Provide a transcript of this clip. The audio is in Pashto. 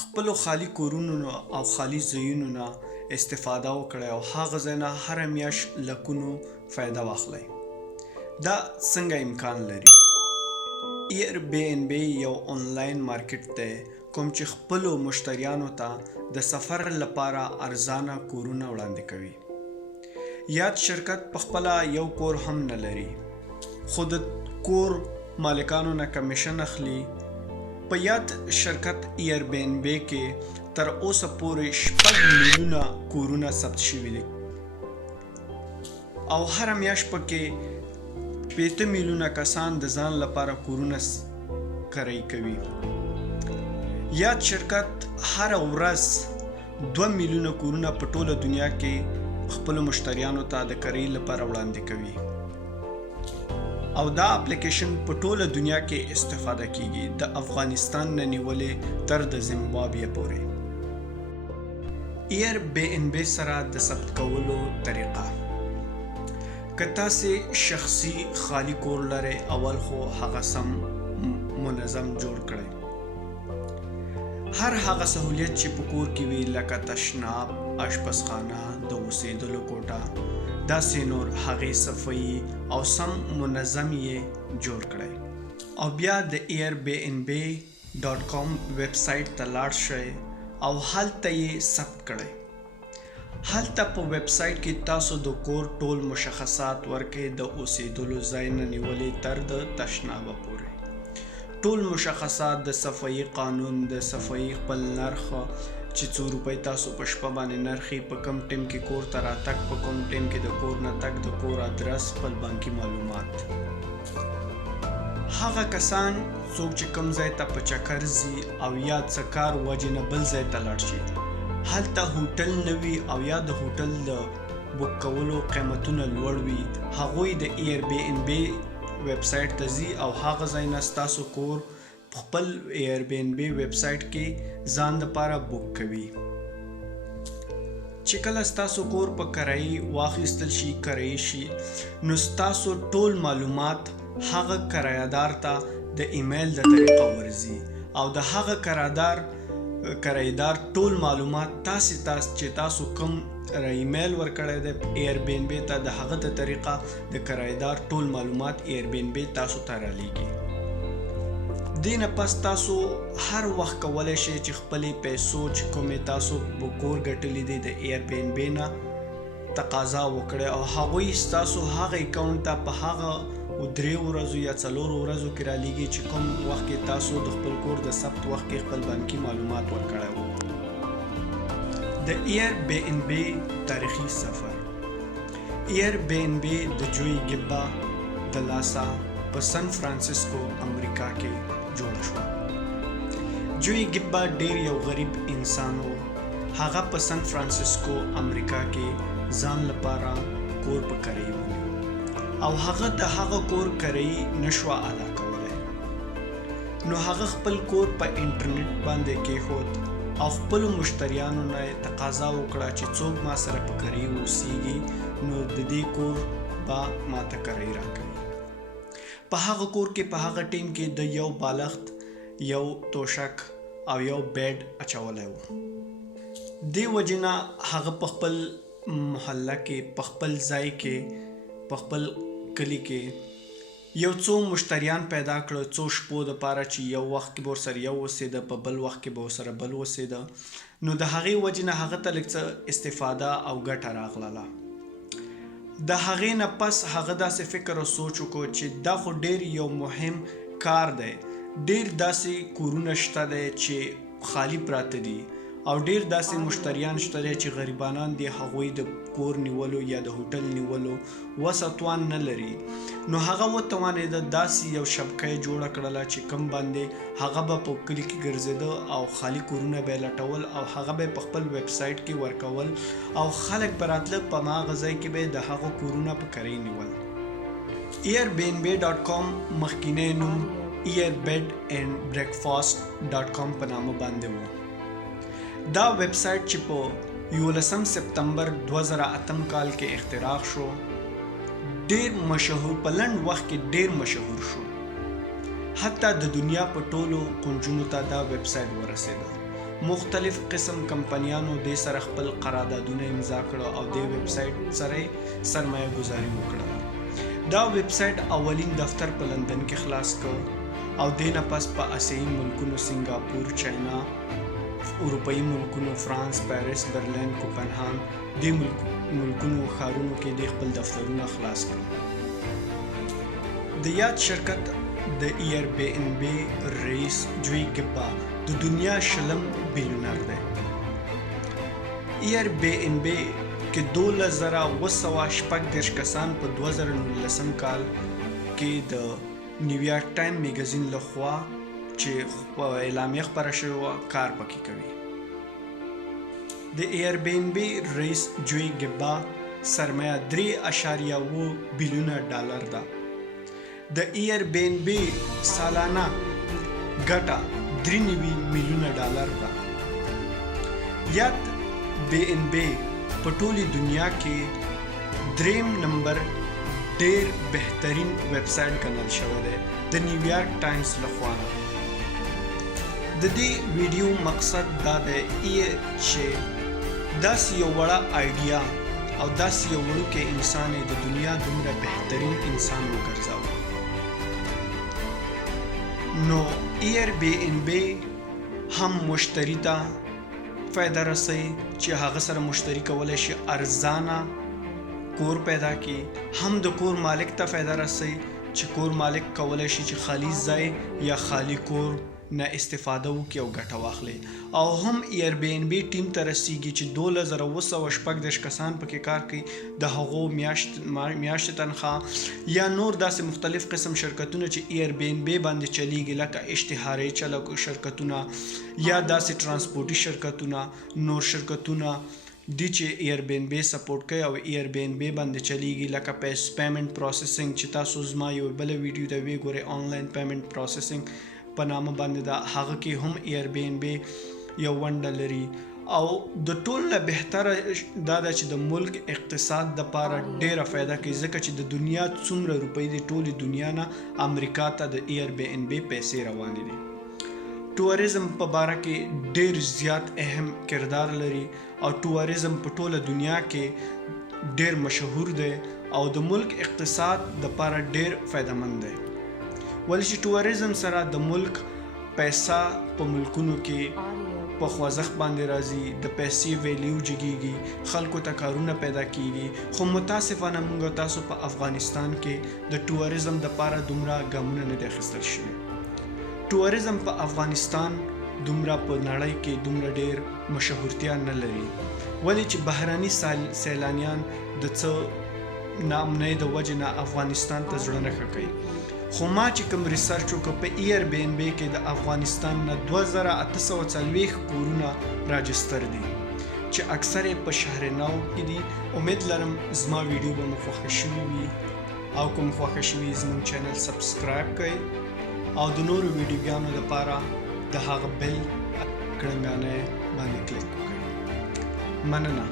خپلو خالي کورونو او خالي ځایونو نه استفاده وکړئ او هغه ځای نه هره میاشت لکونو فایده واخلئ. دا څنګه امکان لري؟ ایر بی ان بی یو آنلاین مارکیټ دی کوم چې خپلو مشتریانو ته د سفر لپاره ارزانه کورونه وړاندې کوي. یاد شرکت پخپله یو کور هم نه لري خو د کور مالکانو نه کمیشن اخلي. په یاد شرکت ایر بی ان بی کې تر اوسه پورې 6 میلیونه کورونه ثبت شوي دي او هره میاشت پکې 5 میلیونه کسان د ځان لپاره کورونه کرایي کوي. یاد شرکت هر ورځ 2 میلیونه کورونه په ټوله دنیا کې خپل مشتریانو ته د کرایي لپاره وړاندې کوي او دا اپلیکیشن په ټوله دنیا کې استفاده کیږي د افغانستان نه نیولې تر د زیمبابوې پورې. ایر بی ان بی سره د ثبت کولو طریقه: که تاسې شخصي خالی کور لرئ اول خو هغه سم منظم جوړ کړئ. هر هغه سهولیت چې په کور کې وي لکه تشناب، اشپزخانه، د اوسېدلو کوټه، داسې نور هغې صفایي او سم منظم یې جوړ کړئ او بیا د airbnb.com ویب سایټ ته لاړ شئ او هلته یې ثبت کړئ. هلته په ویب سایټ کې تاسو د کور ټول مشخصات ورکړئ د اوسېدلو ځای نه نیولې تر د تشنابه پورې. ټول مشخصات د صفایي قانون، د صفایي خپل نرخ چې 2 روپۍ تاسو په شپه باندې نرخي، په کم ټیم کې کور ته راتګ، په کم ټیم کې د کور نه تګ، د کور ادرس، خپل بانکي معلومات. هغه کسان څوک چې کم ځای ته په چکر ځي او یا څه کار وجې نه بل ځای ته لاړ شي، هلته هوټل نه وي او یا د هوټل د بوک کولو قیمتونه لوړ وي، هغوی د ایر بی ان بی ویب سایټ ته ځي او هغه ځای نه ستاسو کور خپل ایر بی ان بی ویب سایټ کې ځان دپاره بوک کوي. چې کله ستاسو کور په کرایي واخیستل شي، کرایي شي، نو ستاسو ټول معلومات هغه کرایه‌دار ته د ایمیل د طریقه ورځي او د هغه کرایه‌دار ټول معلومات چې تاسو کوم ایمیل ورکړی دی ایر بی ان بی ته، د هغه د طریقه د کرایه‌دار ټول معلومات ایر بی ان بی تاسو ته رالیږي. دې نه پس تاسو هر وخت کولی شئ چې خپلې پیسو چې کومې تاسو په کور ګټلي دي د ایر بی ان بی نه تقاضا وکړئ او هغوی ستاسو هغه اکاونټ ته په هغه 3 ورځو یا 4 ورځو کې رالیږي چې کوم وخت کې تاسو د خپل کور د ثبت وخت کې خپل بانکي معلومات ورکړی وو. د ایر بی ان بی تاریخي سفر: ایر بی ان بی د جوی ګیبا د لاسه په سن فرانسیسکو امریکا کې جوړ شو. جوی ګیبا ډیر یو غریب انسان و. هغه په سن فرانسیسکو امریکا کې ځان لپاره کور په کرایي ونیو او هغه د هغه کور کرایي نشوه ادا کولی، نو هغه خپل کور په انټرنیټ باندې کېښود او خپلو مشتریانو نه تقاضا وکړه چې څوک ما سره په کرایي اوسیږي نو د دې کور به ماته کرایي راکوي. په هغه کور کې په هغه ټیم کې د یو بالښت، یو توشک او یو بیډ اچولی و. دې وجې نه هغه په خپل محله کې، په خپل ځای کې، په خپل کلی کې یو څو مشتریان پیدا کړه، څو شپو دپاره چې یو وخت کې به ورسره یو اوسېده، په بل وخت کې به ورسره بل اوسېده. نو د هغې وجې نه هغه ته لږ څه استفاده او ګټه راغلله. د هغې نه پس هغه داسې فکر او سوچ وکړو چې دا خو ډېر یو مهم کار دی، ډېر داسې کورونه شته دی چې خالی پراته دي او ډېر داسې مشتریان شته دی چې غریبانان دي، هغوی د کور نیولو یا د هوټل نیولو وس او توان نه لري. نو هغه وتوانېده داسې یو شبکه یې جوړه کړله چې کوم باندې هغه به په کلي کې ګرځېده او خالي کورونه به یې لټول او هغه به یې په خپل ویب سایټ کې ورکول او خلک به راتله، په هماغه ځای کې به یې د هغو کورونه په کرایي نیول. airbnb.com مخکینی نوم airbedandbreakfast.com په نامه باندې و. دا ویب سایټ چې په 11 سپتمبر 2008 کال کې اختراع شو، ډیر مشهور، په لنډ وخت کې ډیر مشهور شو. حتی د دنیا په ټولو کنجونو ته دا ویب سایټ ورسېده. مختلف قسم کمپنیانو دې سره خپل قراردادونه امضا کړه او دې ویب سایټ سره سرمایه گذاري وکړه. دا ویب سایټ اولین دفتر په لندن کې خلاص کړ او دې نه پس په آسیایي ملکونو سنگاپور، چاینا، اروپایي ملکونو فرانس، پیرس، برلین، کوپنهاګن دې ملکونو ښارونو کې دې خپل دفترونه خلاص کړل. د یاد شرکت د ایر بی ان بی رئیس جوی ګبا د دنیا شلم بیلیونر دی. ایر بی ان بی کې 2246 کسان په 2019 کال کې د نیویارک ټایم میګزین لخوا چې په اعلامیه خپره شوې وه کار پکې کوي. د ایر بی ان بی رئیس جوی ګبا سرمایه 3.7 بیلیونه ډالر ده. د ایر بی ان بی سالانه ګټه 93 میلیونه ډالر ده. یاد بی ان بی په ټولې دنیا کې 3 نمبر ډیر بهترین ویب سایټ ګڼل شوی دی د نیویارک ټایمز لخوا. د دې ویډیو مقصد دا دی چې داسې یو وړه آیډیا او داسې یو وړوکی انسان د دنیا دومره بهترین انسان وګرځاوه. نو ایر بی ان بی هم مشتری ته فایده رسوي چې هغه سره مشتری کولی شي ارزانه کور پیدا کړي، هم د کور مالک ته فایده رسوي چې کور مالک کولی شي چې خالی ځای یا خالی کور نه استفاده وکړي او ګټه واخلي، او هم ایر بی ان بی ټیم ته رسیږي چې 2216 کسان پکې کار کوي، د هغو میاشتې تنخواه یا نور داسې مختلف قسم شرکتونه چې ایر بی ان بی باندې چلیږي لکه اشتهاري چلو شرکتونه یا داسې ترانسپورټي شرکتونه، نور شرکتونه دي چې ایر بی ان بی سپورټ کوي او ایر بی ان بی باندې چلیږي لکه پیمنټ پروسیسینګ چې تاسو زما یو بل ویډیو ته وګورئ آنلاین پیمنټ پروسیسینګ په نامه باندې دا هغه کې هم ایر بی ان بی یو ونډه لري. او د ټول نه بهتره دا ده چې د ملک اقتصاد دپاره ډیره فایده کوي ځکه چې د دنیا څومره روپۍ د ټولې دنیا نه امریکا ته د ایر بی ان بی پیسې روانې دي. ټوریزم په باره کې ډیر زیات اهم کردار لري او ټوریزم په ټوله دنیا کې ډیر مشهور دی او د ملک اقتصاد دپاره ډیر فایدمند دی. ولې چې ټوریزم سره د ملک پیسه په ملکونو کې په خوځښت باندې راځي، د پیسې ویلیو جګیږي، خلکو ته کارونه پیدا کیږي. خو متاسفانه موږ تاسو په افغانستان کې د ټوریزم دپاره دومره ګامونه نه دي اخیستل شوي. ټوریزم په افغانستان دومره په نړۍ کې دومره ډیر مشهورتیا نه لري، ولې چې بهراني سیلانیان د څه ناامنۍ د وجې نه افغانستان ته زړه نه ښه کوي. خو ما چې کوم ریسرچ وکړ په ایر بی ان بی کې د افغانستان نه 2840 کورونه راجستر دي چې اکثر په شهر نو کې دي. امید لرم زما ویډیو به مو خوښه شوي وي او کوم خوښه شوي زموږ چینل سبسکرایب کړئ او د نورو ویډیوګانو لپاره د هغه بل کړنګانې باندې کلیک وکړئ. مننه.